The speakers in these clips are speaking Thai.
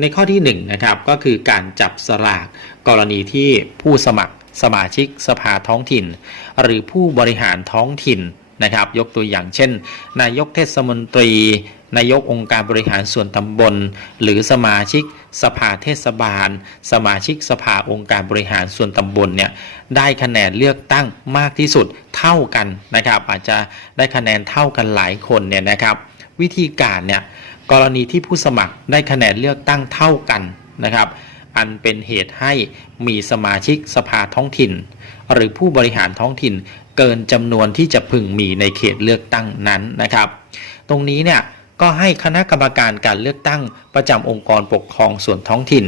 ในข้อที่1นงนะครับก็คือการจับสลากกรณีที่ผู้สมัครสมาชิกสภาท้องถิ่น หรือผู้บริหารท้องถิ่นนะครับ ยกตัวอย่างเช่น นายกเทศมนตรี นายกองค์การบริหารส่วนตำบล หรือสมาชิกสภาเทศบาล สมาชิกสภาองค์การบริหารส่วนตำบลเนี่ยได้คะแนนเลือกตั้งมากที่สุดเท่ากันนะครับ อาจจะได้คะแนนเท่ากันหลายคนเนี่ยนะครับ วิธีการเนี่ย กรณีที่ผู้สมัครได้คะแนนเลือกตั้งเท่ากันนะครับ อันเป็นเหตุให้มีสมาชิกสภาท้องถิ่น หรือผู้บริหารท้องถิ่นเกินจำนวนที่จะพึงมีในเขตเลือกตั้งนั้นนะครับ ตรงนี้เนี่ยก็ให้คณะกรรมการการเลือกตั้งประจำองค์กรปกครองส่วนท้องถิ่น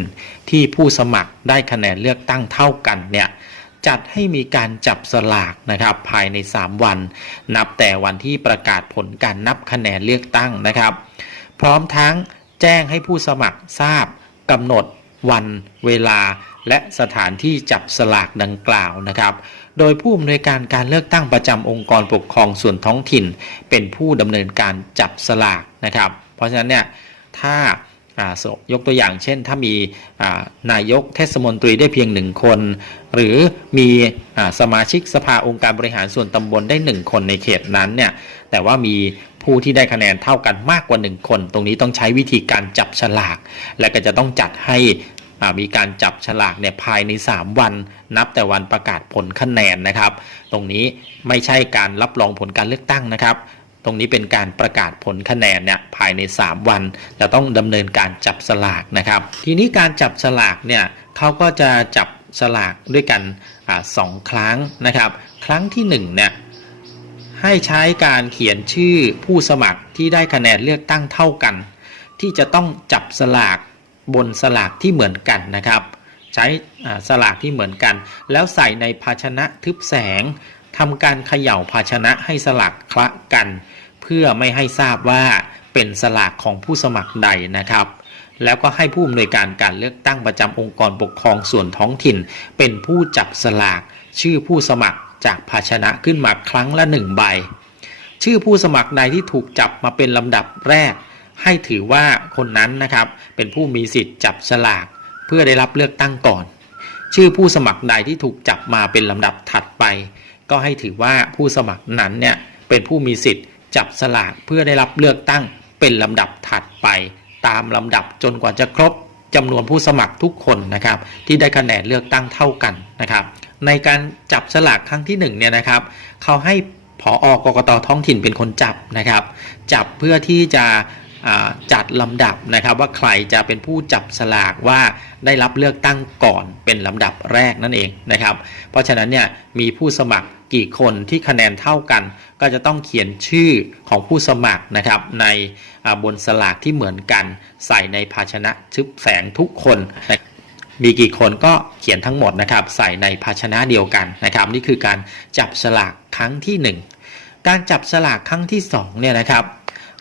ที่ผู้สมัครได้คะแนนเลือกตั้งเท่ากันเนี่ยจัดให้มีการจับสลากนะครับภายใน 3 วัน นับแต่วันที่ประกาศผลการนับคะแนนเลือกตั้งนะครับ พร้อมทั้งแจ้งให้ผู้สมัครทราบกำหนดวันเวลาและสถานที่จับสลากดังกล่าวนะครับ โดยผู้อำนวยการการเลือกตั้งประจำองค์กรปกครองส่วนท้องถิ่น เป็นผู้ดำเนินการจับสลากนะครับ เพราะฉะนั้นเนี่ยถ้า ยกตัวอย่างเช่น ถ้ามีนายกเทศมนตรีได้เพียงหนึ่งคน หรือมีอสมาชิกสภาองค์การบริหารส่วนตำบลได้หนึ่งคนในเขตนั้นเนี่ยแต่ว่ามีผู้ที่ได้คะแนนเท่ากันมากกว่า 1 คน ตรงนี้ต้องใช้วิธีการจับฉลาก และก็จะต้องจัดให้มีการจับฉลากเนี่ยภายใน 3 วัน นับแต่วันประกาศผลคะแนนนะครับ ตรงนี้ไม่ใช่การรับรองผลการเลือกตั้งนะครับ ตรงนี้เป็นการประกาศผลคะแนนเนี่ยภายใน 3 วัน จะต้องดำเนินการจับสลากนะครับ ทีนี้การจับสลากเนี่ยเขาก็จะจับสลากด้วยกันอสองครั้งนะครับ ครั้งที่1เนี่ยให้ใช้การเขียนชื่อผู้สมัครที่ได้คะแนนเลือกตั้งเท่ากัน ที่จะต้องจับสลากบนสลากที่เหมือนกันนะครับ ใช้สลากที่เหมือนกัน แล้วใส่ในภาชนะทึบแสง ทำการเขย่าภาชนะให้สลากคละกัน เพื่อไม่ให้ทราบว่าเป็นสลากของผู้สมัครใดนะครับ แล้วก็ให้ผู้อำนวยการการเลือกตั้งประจำองค์กรปกครองส่วนท้องถิ่น เป็นผู้จับสลาก ชื่อผู้สมัครจากภาชนะขึ้นมาครั้งละหนึ่งใบ ชื่อผู้สมัครใดที่ถูกจับมาเป็นลำดับแรก ให้ถือว่าคนนั้นนะครับ เป็นผู้มีสิทธิ์จับฉลาก เพื่อได้รับเลือกตั้งก่อน ชื่อผู้สมัครใดที่ถูกจับมาเป็นลำดับถัดไป ก็ให้ถือว่าผู้สมัครนั้นเนี่ยเป็นผู้มีสิทธิ์จับสลากเพื่อได้รับเลือกตั้งเป็นลำดับถัดไป ตามลำดับจนกว่าจะครบจำนวนผู้สมัครทุกคนนะครับ ที่ได้คะแนนเลือกตั้งเท่ากันนะครับ ในการจับสลากครั้งที่1เนี่ยนะครับเขาให้ผออกกตท้องถิ่นเป็นคนจับนะครับ จับเพื่อที่จะ จัดลำดับนะครับว่าใครจะเป็นผู้จับสลากว่าได้รับเลือกตั้งก่อนเป็นลำดับแรกนั่นเองนะครับ เพราะฉะนั้นเนี่ยมีผู้สมัครกี่คนที่คะแนนเท่ากัน ก็จะต้องเขียนชื่อของผู้สมัครนะครับในบนสลากที่เหมือนกัน ใส่ในภาชนะทึบแสงทุกคนมีกี่คนก็เขียนทั้งหมดนะครับ ใส่ในภาชนะเดียวกันนะครับ นี่คือการจับสลากครั้งที่ 1 การจับสลากครั้งที่2เนี่ยนะครับ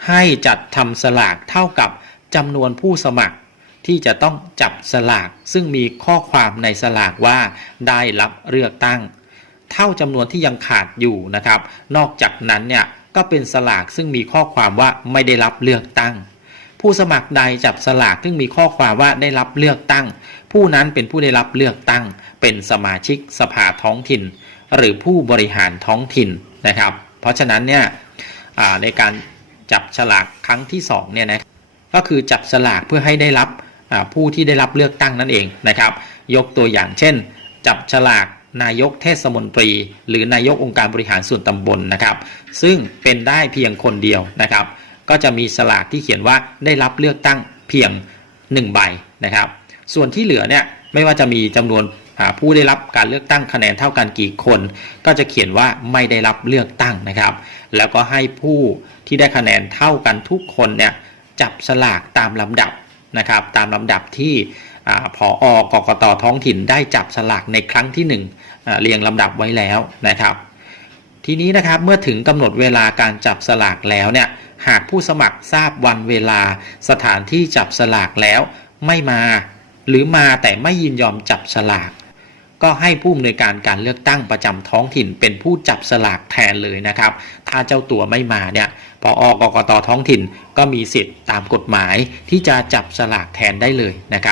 ให้จัดทำสลากเท่ากับจำนวนผู้สมัคร ที่จะต้องจับสลาก ซึ่งมีข้อความในสลากว่าได้รับเลือกตั้ง เท่าจำนวนที่ยังขาดอยู่นะครับ นอกจากนั้นเนี่ยก็เป็นสลากซึ่งมีข้อความว่าไม่ได้รับเลือกตั้ง ผู้สมัครใดจับสลากซึ่งมีข้อความว่าได้รับเลือกตั้ง ผู้นั้นเป็นผู้ได้รับเลือกตั้ง เป็นสมาชิกสภาท้องถิ่น หรือผู้บริหารท้องถิ่นนะครับ เพราะฉะนั้นเนี่ยในการ จับฉลากครั้งที่2เนี่ยนะก็คือจับสลากเพื่อให้ได้รับผู้ที่ได้รับเลือกตั้งนั่นเองนะครับ ยกตัวอย่างเช่น จับฉลากนายกเทศมนตรี หรือนายกองค์การบริหารส่วนตำบลนะครับ ซึ่งเป็นได้เพียงคนเดียวนะครับ ก็จะมีสลากที่เขียนว่าได้รับเลือกตั้งเพียง1ใบนะครับ ส่วนที่เหลือเนี่ยไม่ว่าจะมีจำนวน อ่าผู้ได้รับการเลือกตั้งคะแนนเท่ากันกี่คน ก็จะเขียนว่าไม่ได้รับเลือกตั้งนะครับ แล้วก็ให้ผู้ที่ได้คะแนนเท่ากันทุกคนเนี่ยจับสลากตามลำดับนะครับ ตามลำดับที่ผออกกตท้องถิ่นได้จับสลากในครั้งที่หนึ่งเรียงลำดับไว้แล้วนะครับ ทีนี้นะครับเมื่อถึงกำหนดเวลาการจับสลากแล้วเนี่ยหากผู้สมัครทราบวันเวลาสถานที่จับสลากแล้วไม่มา หรือมาแต่ไม่ยินยอมจับสลาก ก็ให้ผู้อำนวยการการเลือกตั้งประจำท้องถิ่น เป็นผู้จับสลากแทนเลยนะครับ ถ้าเจ้าตัวไม่มาเนี่ยพออกกตท้องถิ่นก็มีสิทธิ์ตามกฎหมายที่จะจับสลากแทนได้เลยนะครับ